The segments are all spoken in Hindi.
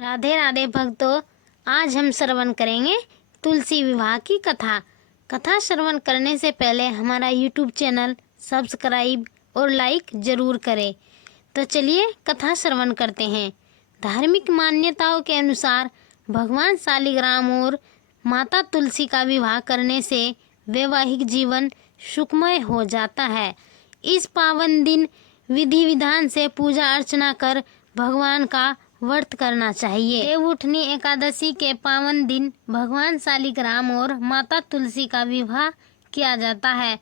राधे राधे भक्तों, आज हम श्रवण करेंगे तुलसी विवाह की कथा। कथा श्रवण करने से पहले हमारा YouTube चैनल सब्सक्राइब और लाइक जरूर करें। तो चलिए कथा श्रवण करते हैं। धार्मिक मान्यताओं के अनुसार भगवान शालिग्राम और माता तुलसी का विवाह करने से वैवाहिक जीवन सुखमय हो जाता है। इस पावन दिन विधि विधान से पूजा अर्चना कर भगवान का व्रत करना चाहिए। देवउठनी एकादशी के पावन दिन भगवान शालिग्राम और माता तुलसी का विवाह किया जाता है।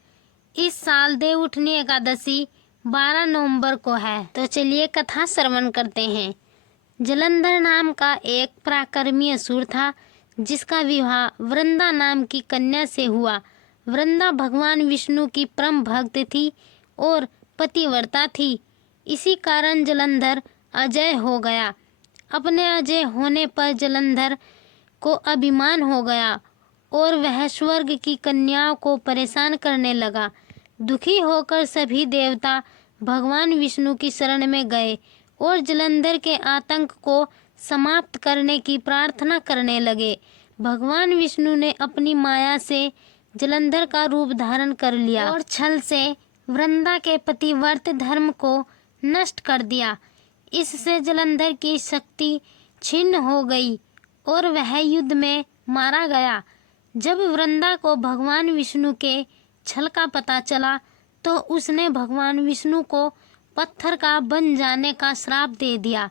इस साल देवउठनी एकादशी 12 नवंबर को है। तो चलिए कथा श्रवण करते हैं। जलंधर नाम का एक पराक्रमी असुर था, जिसका विवाह वृंदा नाम की कन्या से हुआ। वृंदा भगवान विष्णु की परम भक्त थी और पतिव्रता थी। इसी कारण जलंधर अजय हो गया। अपने अजय होने पर जलंधर को अभिमान हो गया और वह स्वर्ग की कन्याओं को परेशान करने लगा। दुखी होकर सभी देवता भगवान विष्णु की शरण में गए और जलंधर के आतंक को समाप्त करने की प्रार्थना करने लगे। भगवान विष्णु ने अपनी माया से जलंधर का रूप धारण कर लिया और छल से वृंदा के पतिव्रत धर्म को नष्ट कर दिया। इससे जलंधर की शक्ति छिन्न हो गई और वह युद्ध में मारा गया। जब वृंदा को भगवान विष्णु के छल का पता चला तो उसने भगवान विष्णु को पत्थर का बन जाने का श्राप दे दिया।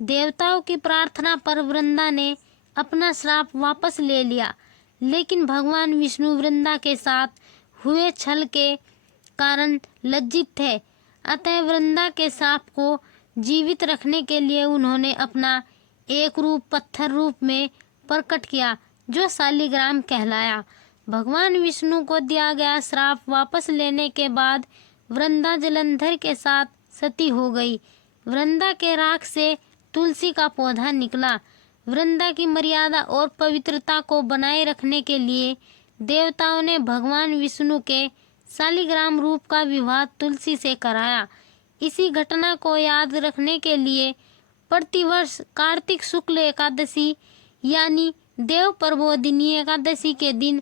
देवताओं की प्रार्थना पर वृंदा ने अपना श्राप वापस ले लिया, लेकिन भगवान विष्णु वृंदा के साथ हुए छल के कारण लज्जित थे। अतः वृंदा के श्राप को जीवित रखने के लिए उन्होंने अपना एक रूप पत्थर रूप में प्रकट किया, जो शालिग्राम कहलाया। भगवान विष्णु को दिया गया श्राप वापस लेने के बाद वृंदा जलंधर के साथ सती हो गई। वृंदा के राख से तुलसी का पौधा निकला। वृंदा की मर्यादा और पवित्रता को बनाए रखने के लिए देवताओं ने भगवान विष्णु के शालिग्राम रूप का विवाह तुलसी से कराया। इसी घटना को याद रखने के लिए प्रतिवर्ष कार्तिक शुक्ल एकादशी यानी देव प्रबोधिनी एकादशी के दिन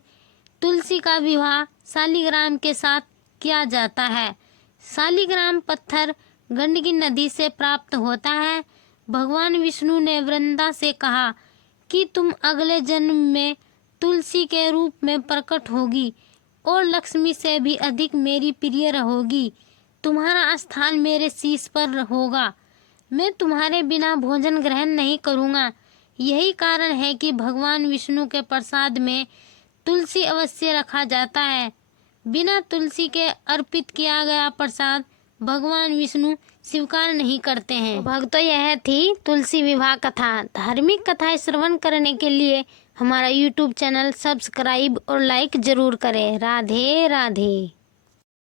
तुलसी का विवाह शालिग्राम के साथ किया जाता है। शालिग्राम पत्थर गंडकी नदी से प्राप्त होता है। भगवान विष्णु ने वृंदा से कहा कि तुम अगले जन्म में तुलसी के रूप में प्रकट होगी और लक्ष्मी से भी अधिक मेरी प्रिय रहोगी। तुम्हारा स्थान मेरे शीश पर होगा। मैं तुम्हारे बिना भोजन ग्रहण नहीं करूँगा। यही कारण है कि भगवान विष्णु के प्रसाद में तुलसी अवश्य रखा जाता है। बिना तुलसी के अर्पित किया गया प्रसाद भगवान विष्णु स्वीकार नहीं करते हैं। भक्तों, यह थी तुलसी विवाह कथा। धार्मिक कथाएं श्रवण करने के लिए हमारा YouTube चैनल सब्सक्राइब और लाइक जरूर करें। राधे राधे।